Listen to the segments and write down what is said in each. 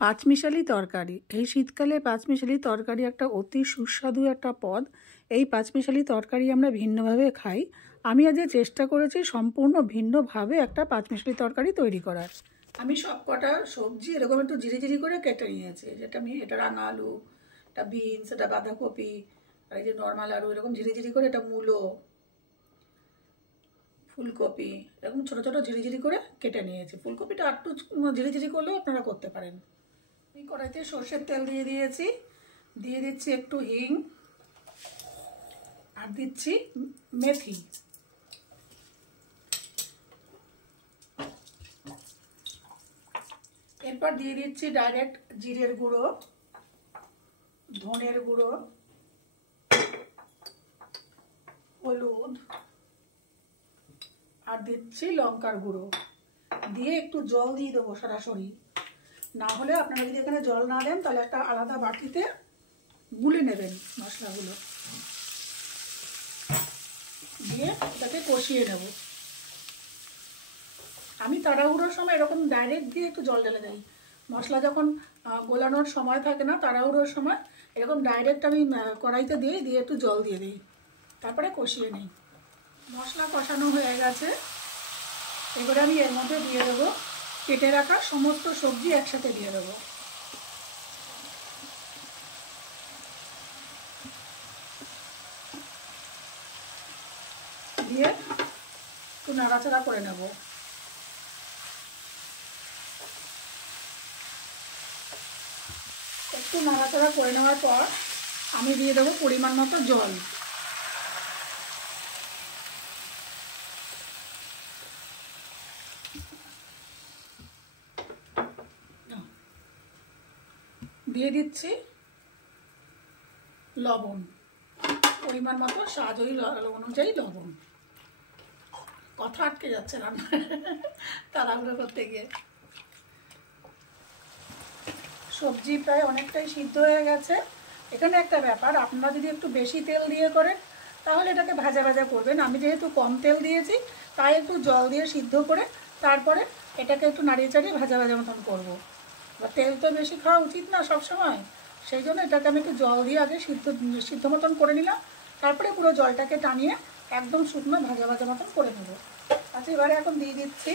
পাঁচমিশালি তরকারি। এই শীতকালে পাঁচমিশালি তরকারি একটা অতি সুস্বাদু একটা পদ। এই পাঁচমিশালি তরকারি আমরা ভিন্নভাবে খাই। আমি আজ চেষ্টা করেছি সম্পূর্ণ ভিন্নভাবে একটা পাঁচমিশালি তরকারি তৈরি করার। আমি সব কটা সবজি এরকম একটু ঝিরিঝিরি করে কেটে নিয়েছি। এটা রাঙা আলু, এটা বিনস, এটা বাঁধাকপি, আর এই যে নর্মাল আলু এরকম ঝিরিঝিরি করে, এটা মূলো, ফুলকপি এরকম ছোটো ছোটো ঝিরিঝিরি করে কেটে নিয়েছি। ফুলকপিটা একটু ঝিরিঝিরি করলেও আপনারা করতে পারেন। আমি কড়াইতে সর্ষের তেল দিয়ে দিয়েছি, দিয়ে দিচ্ছি একটু হিং আর দিচ্ছি মেথি। এরপর দিয়ে দিচ্ছি ডাইরেক্ট জিরের গুঁড়ো, ধনের গুঁড়ো, হলুদ আর দিচ্ছি লঙ্কার গুঁড়ো। দিয়ে একটু জল দিয়ে দেবো সরাসরি। না হলে আপনারা যদি এখানে জল না দেন তাহলে একটা আলাদা বাটিতে গুলে নেবেন মশলাগুলো। দিয়ে এটাকে কষিয়ে নেব। আমি তাড়াহুড়োর সময় এরকম ডাইরেক্ট দিয়ে একটু জল ঢেলে দিই। মশলা যখন গোলানোর সময় থাকে না, তাড়াহুড়োর সময় এরকম ডাইরেক্ট আমি কড়াইতে দিয়ে একটু জল দিয়ে দিই, তারপরে কষিয়ে নিই। মশলা কষানো হয়ে গেছে। এবারে আমি এর মধ্যে দিয়ে দেবো কেটে রাখা সমস্ত সবজি, একসাথে দিয়ে দেবো। দিয়ে একটু নাড়াচাড়া করে নেব। একটু নাড়াচাড়া করে নেওয়ার পর আমি দিয়ে দেবো পরিমাণ মতো জল। দিয়ে দিচ্ছি লবণ, পরিমাণ মতো স্বাদ অনুযায়ী লবণ। কথা আটকে যাচ্ছে রান্না তাড়াহুড়ো করতে গিয়ে। সবজি প্রায় অনেকটাই সিদ্ধ হয়ে গেছে। এখানে একটা ব্যাপার, আপনারা যদি একটু বেশি তেল দিয়ে করেন তাহলে এটাকে ভাজা ভাজা করবেন। আমি যেহেতু কম তেল দিয়েছি তাই একটু জল দিয়ে সিদ্ধ করে তারপরে এটাকে একটু নাড়িয়ে চাড়িয়ে ভাজা ভাজা মতন করবো। বা তেল তো বেশি খাওয়া উচিত না সব সময়, সেই জন্য এটাকে আমি একটু জল দিয়ে আগে সিদ্ধ মতন করে নিলাম। তারপরে পুরো জলটাকে টানিয়ে একদম শুকনো ভাজা ভাজা মতন করে নেব। আচ্ছা, এবারে এখন দিয়ে দিচ্ছি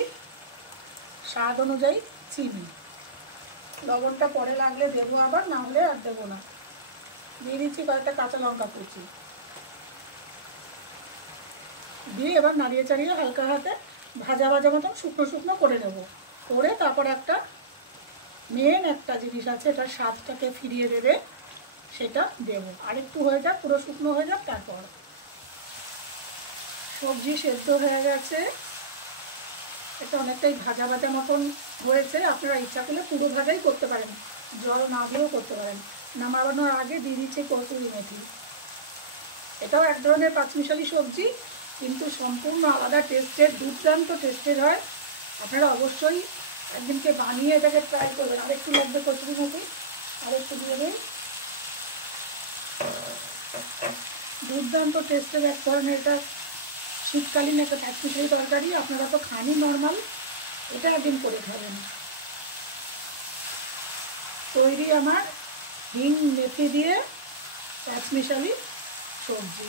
স্বাদ অনুযায়ী চিনি। লবণটা পরে লাগলে দেবো, আবার না হলে আর দেবো না। দিয়ে দিচ্ছি কয়েকটা কাঁচা লঙ্কা কুচি। দিয়ে এবার নাড়িয়ে চাড়িয়ে হালকা হাতে ভাজা ভাজা মতন শুকনো শুকনো করে নেব। করে তারপর একটা জিনিস আছে, এটার স্বাদটাকে ফিরিয়ে দেবে, সেটা দেবো। আরেকটু হয়ে যাক, পুরো শুকনো হয়ে যাক। তারপর সবজি সেদ্ধ হয়ে গেছে, এটা অনেকটাই ভাজা ভাজা মতন হয়েছে। আপনারা ইচ্ছা করলে পুরো ভাজাই করতে পারেন, জল না দিয়েও করতে পারেন। নামানোর আগে দিয়ে দিচ্ছে কসুরি মেথি। এটাও এক ধরনের পাঁচমিশালি সবজি, কিন্তু সম্পূর্ণ আলাদা টেস্টের, দুর্দান্ত টেস্টের হয়। আপনারা অবশ্যই একদিনকে বানিয়ে এটাকে ট্রাই করবেন। আরেকটু লাগবে কসুরি মেথি, আরেকটু দিয়ে দিন। দুর্দান্ত টেস্টের এক ধরনের এটা শীতকালীন একটা পাঁচমিশালি তরকারি। আপনারা তো খানই নর্মাল, এটা একদিন করে খাবেন। তৈরি আমার হিং মেথি দিয়ে পাঁচমিশালি সবজি।